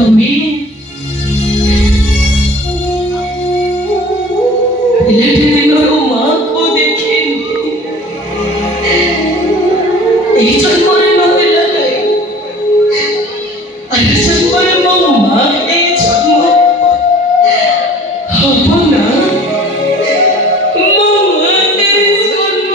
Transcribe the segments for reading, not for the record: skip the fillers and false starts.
তুমি ପିଲାଟି ଦିନରୁ ମାଆକୁ ଦେଖିନି, ଏଇ ଜନ୍ମରେ ନହେଲା ନାହିଁ, ଆର ଜନ୍ମରେ ମୋ ମା ଏଇ ଜନ୍ମ ହବ ନା। ମୋ ମା ଏଇ ଜନ୍ମ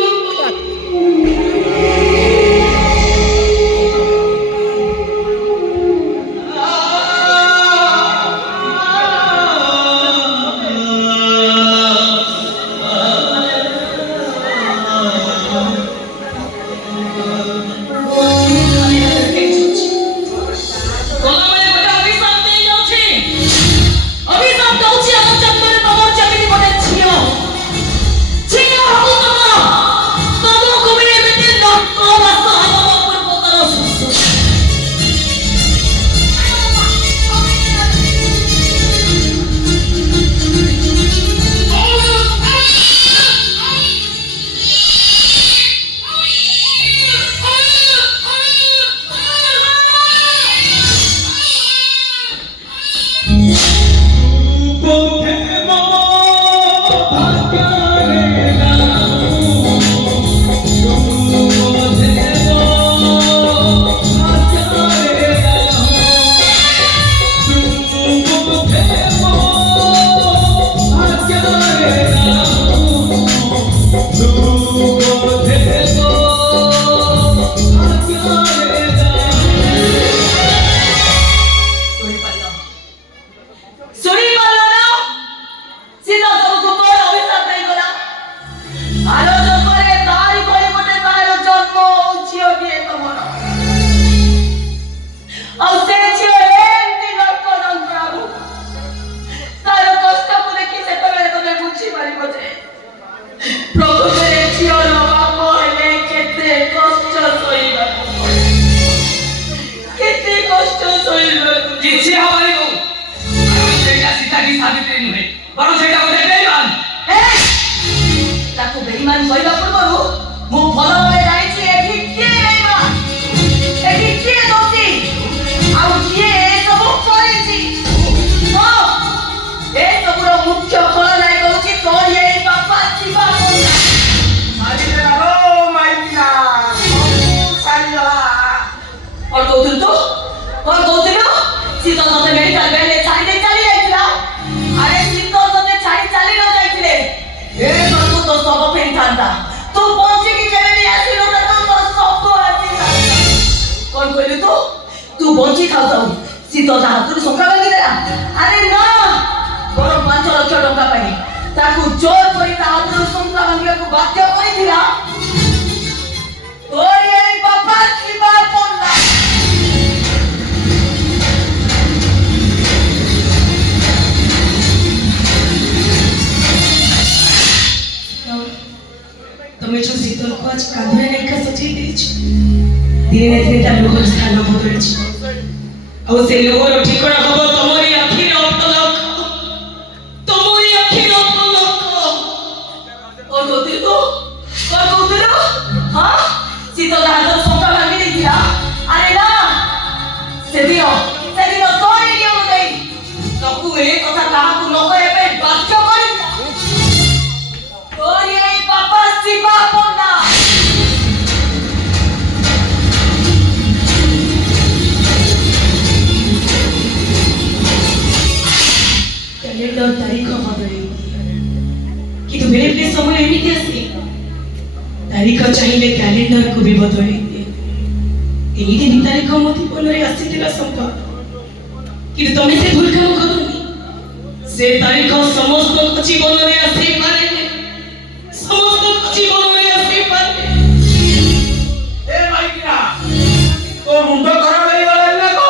तू बंची खाऊ सी तो हाथ संख्या भांगी देला। अरे ना बर 5 लाख टंका पाई ताकू जोर करी ता हाथ संख्या भांगिया को बाध्य करी दिला। तोर ये बापा की बात पड़ला तमे जो शीतल को आज कांधरे नहीं का सची देछ धीरे धीरे ता लोग स्थान बदलछ ଆଉ ସେ ଲୋକର ଠିକଣା ହବ ତମରି ଆଖିର ଅପଲକ, ତମରି ଆଖିର ଅପଲକ। କଣ କହୁଥିଲୁ ହଁ ଶୀତ ହାତ ସଂଖ୍ୟା ଭାଙ୍ଗି ଦେଇଥିଲା। ଆରେ ନା ସେଦିନ ତୋରି ନିୟମ ଦେଇ ତକୁ ଏ କଥା କାହାକୁ ନ କହିବା ପାଇଁ ବାଧ୍ୟ କରିଥିଲା। ତୋରି ଏଇ ବାପା ଶିବା ପଣ୍ଡା कैलेंडर तारीख बदल कि बेले बेले समय एमती आसे तारीख चाहिए कैलेंडर को भी बदल दिए। दिन तारीख मो जीवन में आसीला संभव कि तुम से भूल काम करनी से तारीख समस्त जीवन में आसी पारे समस्त जीवन में आसी पारे। ए माइकिना तो मुंडो खराब नहीं वाला ना को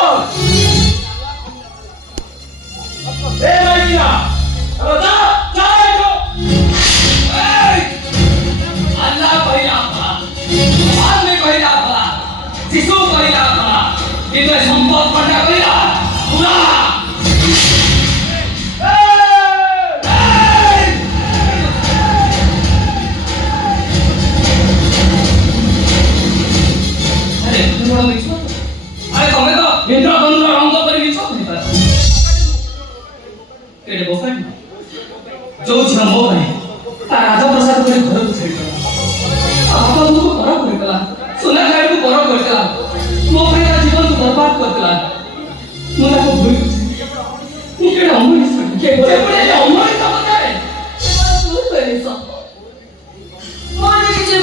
ए माइकिना अब जा जो ए अल्लाह पहिला बा बाद में पहिला बा शिशु पहिला बा ये तो संभव पड़ा पहिला पूरा अरे तमे तो इंद्रधनुर रंग पर विश्वास नहीं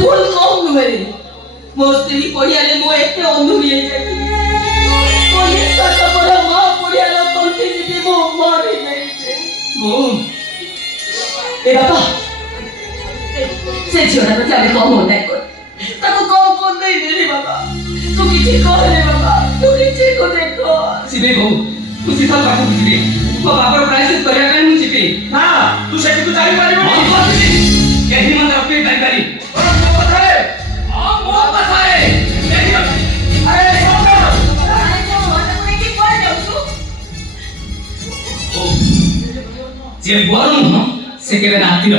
ଭୁଲ କମ୍ ନୁହେଁ। ମୋ ସ୍ତ୍ରୀ ପଡ଼ିଆରେ ମୁଁ ଏତେ ଅନ୍ଧୁରି ହେଇଯାଇଛି। ମୋ ନିଶ୍ୱାସ ପରେ ମୋ ପଡ଼ିଆର ତଣ୍ଟି ଯିବି ମୁଁ ମରିଯାଇଛି। ବୋଉ ଏ ବାପା ସେ ଝିଅଟା ପ୍ରତି ଆମେ କମ୍ ଅନ୍ୟାୟ କର, ତାକୁ କମ୍ କରିଦେଇନି ବାପା। ତୁ କିଛି କହନି ବାପା, ତୁ କିଛି ଗୋଟେ କହ। ଯିବି ବୋଉ, ମୁଁ ଶୀତଳ ପାଖକୁ ଯିବି। ମୋ ବାପାର ପ୍ରାୟଶ୍ଚିତ କରିବା ପାଇଁ ମୁଁ ଯିବି। ନା ତୁ ସେଠିକୁ ଯାଇପାରିବୁନି। ହଁ କରିବି, କେହି ମତେ ରଖେଇ ପାରିପାରି। ମୋ କଥାରେ ହଁ ମୋ କଥାରେ କେହି ରଖେଇ। ଆରେ ଶୁଣ, ଯେ ବର ନୁହଁ ସେ କେବେ ରାତିର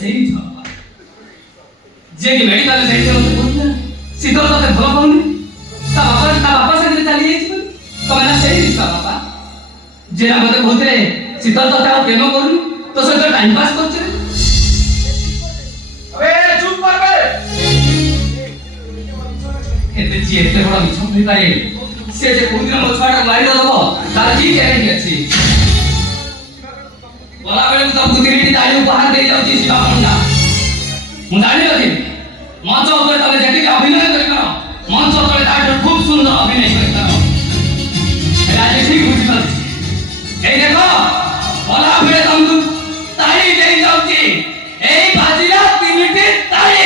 ସେଇ ଯେ କି ମେଡିକାଲ ଯାଇছে ମତେ କହୁଥିଲା ଶୀତଳ ତତେ ଭଲ ପାଉନି, ତା ବାପା ସାଥିରେ ଚାଲି ଯାଇଛି ବୋଲି। ତମେ ନା ସେଇ ନିଶା ବାପା ଯେ ନା ମତେ କହୁଥିଲେ ଶୀତଳ ତତେ ଆଉ ପ୍ରେମ କରୁନି, ତୋ ସହିତ ଟାଇମ ପାସ୍ କରୁଛି। ଆବେ ଚୁପ କର ବେ। ଏତେ ଯିଏ ଏତେ ବଡ଼ ମିଛ କହିପାରେ, ସେ ଯେ କୋଉଦିନ ମୋ ଛୁଆଟା ମାରିଦବ ତାର କି ଗ୍ୟାରେଣ୍ଟି ଅଛି? ଗଲାବେଳେ ମୁଁ ତାକୁ ତିନିଟି ତାଳି ଉପହାର ଦେଇ ଯାଉଛି ଶିବା ପଣ୍ଡା। ମୁଁ ଜାଣିନଥିଲି ମଞ୍ଚ ଉପରେ ତମେ ଯେତିକି ଅଭିନୟ କରିପାର ମଞ୍ଚ ତଳେ ତାଠୁ ଖୁବ ସୁନ୍ଦର ଅଭିନୟ କରିପାର। ଆଜି ଠିକ ବୁଝିପାରୁଛି। ଏଇ ଦେଖ ଗଲାବେଳେ ତମକୁ ତାଳି ଦେଇ ଯାଉଛି, ଏଇ ବାଜିଲା ତିନିଟି ତାଳି।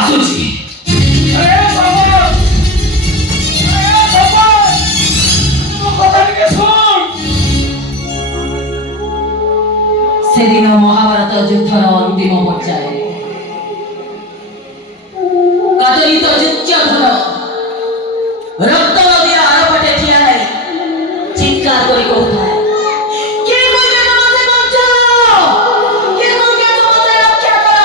ଆସୁଛି ଆରେ ବାବା, ମୋ କଥା ଟିକେ ଶୁଣ। ସେଦିନ ମହାଭାରତ ଯୁଦ୍ଧର ଅନ୍ତିମ ପର୍ଯ୍ୟାୟରେ କାଦରିତ ଯୁଦ୍ଧଧର ରକ୍ତ ନଦୀର ଆରପଟେ ଠିଆ ହୋଇ ଚିତ୍କାର କରି କହୁଥାଏ, କିଏ କହିଲେ ମତେ ବଞ୍ଚାଅ, କିଏ କହିଲେ ମତେ ରକ୍ଷା କର,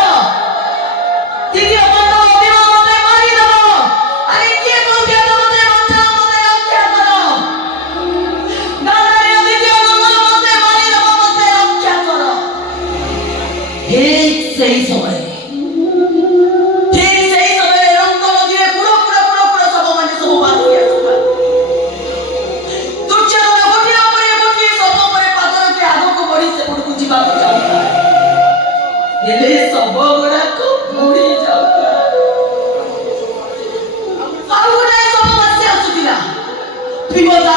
ଦ୍ୱିତୀୟ ବନ୍ଧ ଅଭିମାନ ମତେ ମାରିଦବ, ଆରେ କିଏ କହିଲେ ମତେ ବଞ୍ଚାଅ, ମତେ ରକ୍ଷା କର, ଗାନ୍ଧାରୀ ଦ୍ୱିତୀୟ ବନ୍ଧ ମତେ ମାରିଦବ, ମତେ ରକ୍ଷା କର। ঠিক সেই সময়ে রক্ত নদীরে পুরো পুরো পুরো পুরো সব মানে সব বাকি আসবে। দুর্যোধন গোটিয়া পরে সব পরে পাথরকে আগକୁ বଢି ସେପଟକୁ ଯିବାକୁ ଚାହୁଁଥାଏ, ହେଲେ ଶବ ଗୁଡାକ ବୁଡି ଯାଉଥାଏ। ଆଉ ଗୋଟାଏ ଶବ ଭାସି ଆସୁଥିଲା, ଭୀମ ତା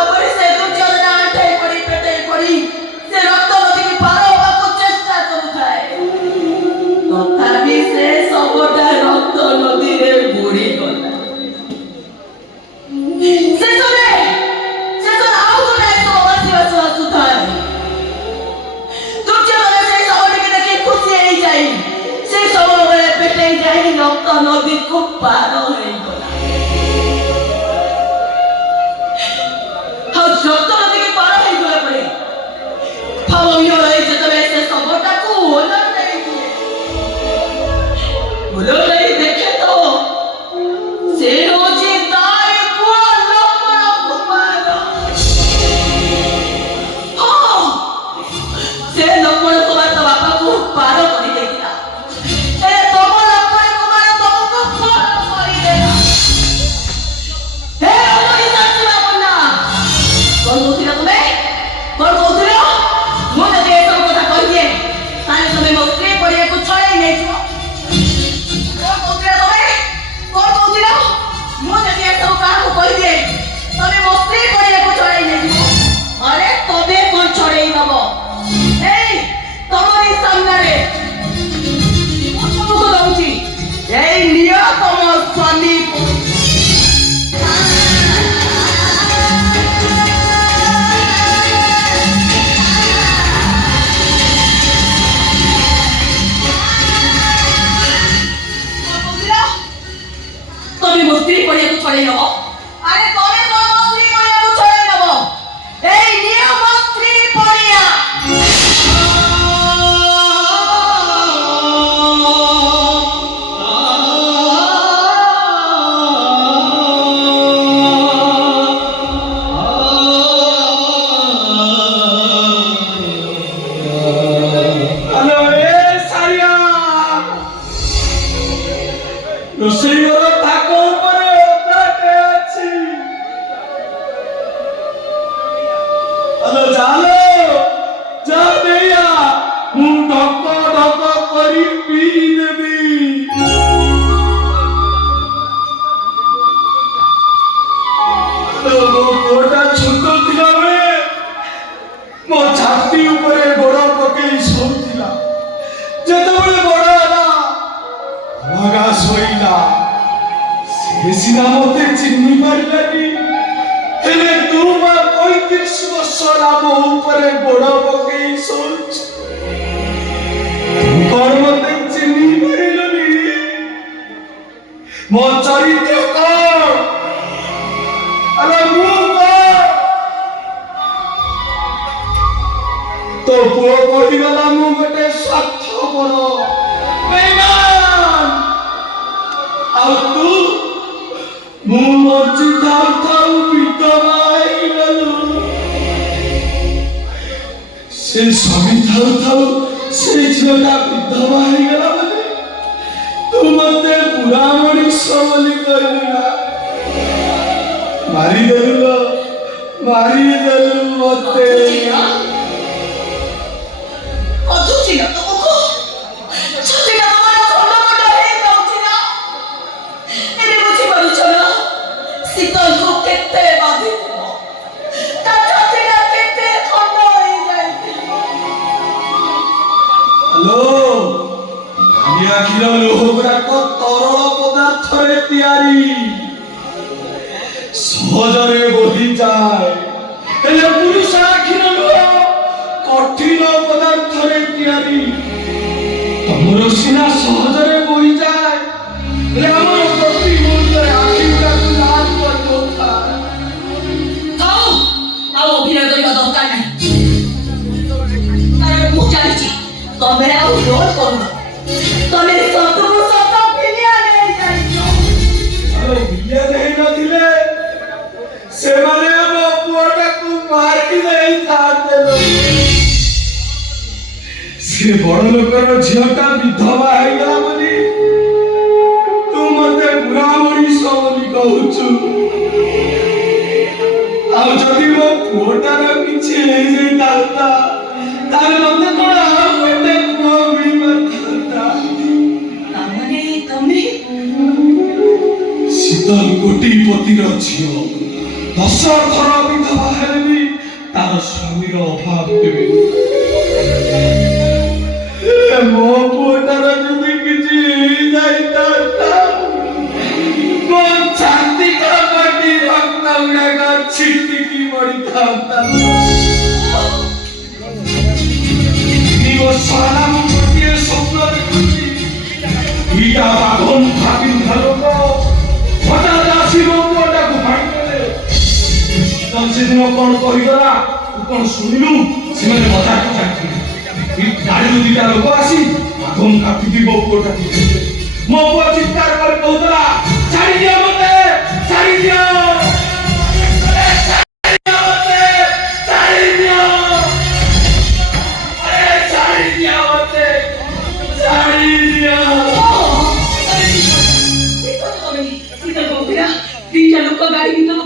ଉପରେ ସେ ଦୁର୍ଯୋଧନ ଆଣ୍ଠେଇ ପଡି ପେଟେଇ ପଡି ସେ ରକ୍ତ ନଦୀକି ପାର ହେବାକୁ ଚେଷ୍ଟା କରୁଥାଏ। ତଥାପି ସେ ଶବଟା ରକ୍ତ ନଦୀରେ ବୁଡିଗଲା। ଶେଷରେ ଆଉ ଗୋଟାଏ ଶବ ଭାସି ଆସୁଥାଏ। ଦୁର୍ଯୋଧନ ସେଇ ଶବଟିକି ଦେଖି ଖୁସି ହେଇଯାଇ ସେ ସବୁବେଳେ ପେଟେଇ ଯାଇ ରକ୍ତ ନଦୀକୁ ପାର ହେଇଗଲା। ଆଉ ରକ୍ତ ନଦୀକି ପାର ହେଇଗଲା ପରେ ଯେତେବେଳେ ସେ ଶବଟାକୁ ଓଲଟେଇ ଦେଖେ ତ ସେ ହଉଛି ତାରି ପୁଅ ଲକ୍ଷ୍ମଣ କୁମାର। ହଁ, ସେ ଲକ୍ଷ୍ମଣ କୁମାର ତା ବାପାକୁ ପାର କରିଦେଇଥିଲା, ହେଲେ ତମ ଲକ୍ଷ୍ମଣ କୁମାର ତମକୁ ପାର କରିଦେଲା। ହେ ଓଡ଼ିଶା ଶିବା ପଣ୍ଡା, କଣ କହୁଥିଲ ତମେ? କଣ କହୁଥିଲ? ମୁଁ ଯଦି ଏସବୁ କଥା କହିଦିଏ ତାହେଲେ ତମେ ମୋ ସ୍ତ୍ରୀ ପଡ଼ିଆକୁ ଛଡ଼େଇ ନେଇଯିବ। କଣ କହୁଥିଲ ତମେ? କଣ କହୁଥିଲ? ମୁଁ ଯଦି ଏସବୁ କାହାକୁ କହିଦିଏ ତମେ ମୋ ସ୍ତ୍ରୀ ପଡ଼ିଆକୁ ଛଡ଼େଇ ନେଇଯିବ। ଆରେ ତମେ କଣ ଛଡ଼େଇ ନବ? ଏଇ ତମରି ସାମ୍ନାରେ ମୁଁ ତମକୁ ଦଉଛି, ଏଇ ନିଅ ତମ ସ୍ୱାମୀ। ତମେ ମୋ ସ୍ତ୍ରୀ ପଡ଼ିଆକୁ ଛଡ଼େଇ ନବ? ଆରେ ତମେ କଣ ମୋ ସ୍ତ୍ରୀ ପଡ଼ିଆକୁ ଛଡ଼େଇ ନବ? ଏଇ ନିଅ ମୋ ସ୍ତ୍ରୀ ପଡ଼ିଆ। ଆଲୋ ଏ ସାରିଆ, ରୋଷେଇ ଘର ଥାକ ଉପରେ ଓଦାଟେ ଅଛି। ଆଲୋ ଚାଲ ସିନା ମତେ ଚିହ୍ନି ପାରିଲାନି, ହେଲେ ତୁ ମା 35 ବର୍ଷ ଆମ ଉପରେ ଗୋଡ଼ ପକେଇ ଶୋଇଛୁ। କଣ ମତେ ଚିହ୍ନି ପାରିଲୁନି? ମୋ ଚରିତ୍ର କଣ? ଆରେ ମୁଁ କଣ? ତୋ ପୁଅ କହିଗଲା ମୁଁ ଗୋଟେ ସ୍ୱାର୍ଥପର ବେଇମାନ। ଆଉ ତୁ ମୁଁ ବଞ୍ଚି ଥାଉ ଥାଉ ବିଧବା ହେଇଗଲୁ। ସେ ସ୍ୱାମୀ ଥାଉ ଥାଉ ସେ ଝିଅଟା ବିଧବା ହେଇଗଲା ବୋଲି ତୁ ମତେ ବୁଢା ମଣିଷ ବୋଲି କହିଲୁ ନା? ମାରିଦେଲୁ ମତେ। ହ୍ୟାଲୋ, ନାଲି ଆଖିର ଲୁହ ଗୁଡାକ ତରଳ ପଦାର୍ଥରେ ତିଆରି, ସହଜରେ ବୋହିଯାଏ। ହେଲେ ପୁରୁଷ ଆଖିର ଲୁହ କଠିନ ପଦାର୍ଥରେ ତିଆରି। ତମର ସିନା ସହଜରେ ବୋହିଯାଏ, ହେଲେ ଆମର ପ୍ରତି ମୁହୂର୍ତ୍ତରେ ଆଖି ଗୁଡାକୁ ଲାଲ କରିଦଉଥାଏ। ଆଉ ଅଭିନୟ କରିବା ଦରକାର ନାହିଁ, କାରଣ ମୁଁ ଜାଣିଛି ତମେ ଆଉ ରୋଲ କରୁନ। ତମେ ସତକୁ ସତ ଭିଲିଆନ ହେଇଯାଇଛ। ଭିଲିଆନ ହେଇନଥିଲେ ସେମାନେ ଆମ ପୁଅଟାକୁ ମାରି ଦେଇଥାନ୍ତେ। ସେ ବଡ ଲୋକର ଝିଅଟା ବିଧବା ହେଇଗଲା ବୋଲି ତୁ ମତେ ବୁଢା ମଣିଷ ବୋଲି କହୁଛୁ। ଆଉ ଯଦି ମୋ ପୁଅଟାର କିଛି ହେଇଯାଇଥାନ୍ତା ତାହେଲେ ମତେ କଣ ଆଉ ଗୋଟେ ପୁଅ ମିଳିପାରିଥାନ୍ତା? ତାମାନେ ତମେ ଶୀତଲ କୋଟିପତିର ଝିଅ 10 ଥର ବିଧବା ହେଲେ ବି ତାର ସ୍ୱାମୀର ଅଭାବ କେବେ। ମୋ ପୁଅଟାର ଯଦି କିଛି ହେଇଯାଇଥାନ୍ତା ମୋ ଛାତି କାମଟି ରକ୍ତ ଗୁଡାକ ଛିଟିକି ପଡିଥାନ୍ତା। ମୁଁ ଗୋଟିଏ ସ୍ୱପ୍ନ ଦେଖୁଛି, ଏଇଟା ବାଘ ମୁଖା ପିନ୍ଧା ଲୋକ ହଠାତ୍ ଆସି ମୋ ପୁଅଟାକୁ ଭାଙ୍ଗିଦେଲେ। ସେଦିନ କଣ କହିଗଲା ତୁ କଣ ଶୁଣିଲୁ? ସେମାନେ ମଜାକ ଚାଲିଥିଲେ, ଗାଡିରୁ 2ଟା ଲୋକ ଆସି ବାଘ ମୁଖା ପିନ୍ଧି ମୋ ପୁଅଟାକୁ ମୋ ପୁଅ ଚିତ୍କାର କରି କହୁଥିଲା, ଛାଡି ଦିଅ ମତେ, ଛାଡି ଦିଅ।